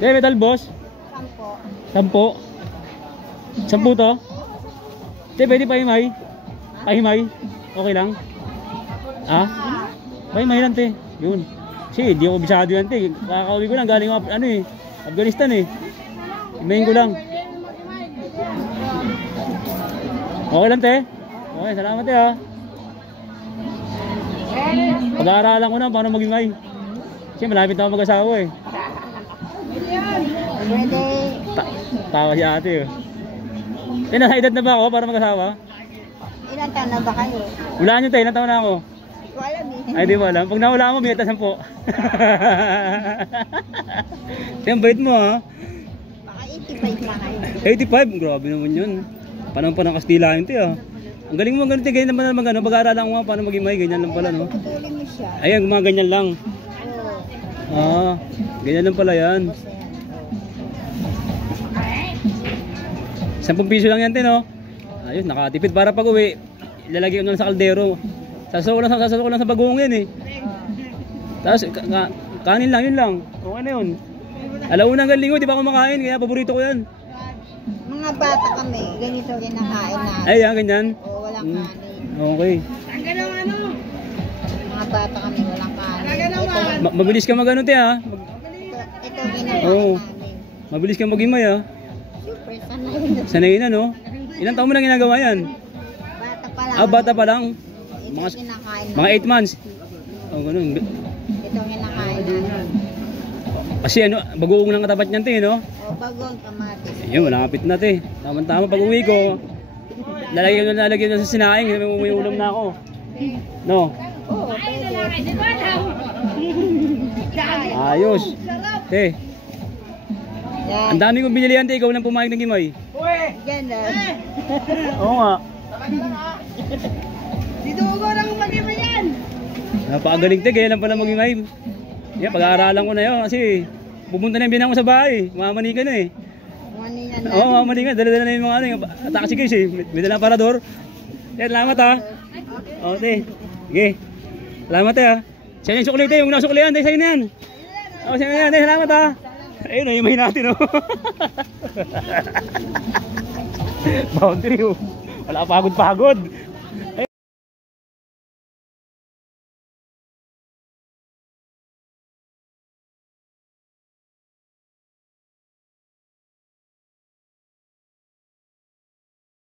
Te, may talbos? 10. 10 to? Te, pwede pahimay? Pahimay? Okay lang? Ah? Pahimay lang, te. Yun. Kasi di ako bisado yan, te. Kakauwi ko lang. Galing ako, ano eh. Afghanistan eh. Himayin ko lang. Okay lang, te. Okay, salamat, te, ha. Pag-aaralan ko na paano mag-himay. Kasi malapit na ako mag-asawa eh. Tawa si ate eh. Nasa edad na ba ako para mag-asawa? Ilan taon na ba kayo? Wala nyo, te. Ilan taon na ako? Hindi ko alam eh. Ay, di mo alam. Pag nawala mo, biyata 10. Yung bait mo, ha? Baka 85 na kayo. 85? Grabe naman yun. Panang panang Kastila yun, te, ha? Ang galing mo, ganito. Ganyan naman naman, ano? Pag-aaralan ko nga paano mag-himay. Ganyan lang pala, no? Putulin mo siya. Ayan, mga ganyan lang. Oo. Ganyan lang pala yan. 10 piso lang yan, te, no? Ayos, nakatipid para pag uwi. Ilalagay ko na lang sa kaldero. Sasako lang sa bagong yan eh. Tapos kanin lang, yun lang. Okay na yun. Alauna hanggang linggo, di ba ako makain? Kaya paborito ko yan. Mga bata kami, ganito kinakain natin. Ay, yan, ganyan. Oo, walang kanin. Okay. Mga bata kami, walang kanin. Mabilis ka mag-ano, te, ha? Ito kinakain Oo. namin. Mabilis ka mag-himay, ha? Siyempre, sanay. Sanay na, no? Ilang taon mo na ginagawa yan? Bata pa lang. Ah, bata pa lang. Ito kinakain Mga namin. 8 months. Oh, ganun. Ito kinakain namin. Kasi ano, bagoong lang katapat niyan, te, no? O, bagong kamatis. Ayun, malapit na, te. Tama-tama pag uwi ko. Lalagyan na sa sinaing. May ulam na ako. No? Oo, pwede. Ayos. Te, Yan. ang dami kong binilihan, te. Ikaw lang pumayag ng himay. Ganda. Oo nga. Dito ko lang mag-iba yan. Napakagaling, te. Kaya lang pala mag-himay. Yan, pag-aaralan ko na yun. Kasi pupunta na yung binang ko sa bahay. Mamani ka na eh. Maninan na. Oo, mamani ka. Dala-dala na yung mga ano. Taxi guys eh. May dala parador. Yan, salamat, ha. Oo, te. Sige. Salamat, te, ha. Sa'yo yung sukli, te. Huwag na suklihan, te. Sa'yo na yan. Oo, sa'yo na yan, te. Salamat, ha. Ayun, nahimahin natin, oh. Boundary, oh. Wala pagod-pagod.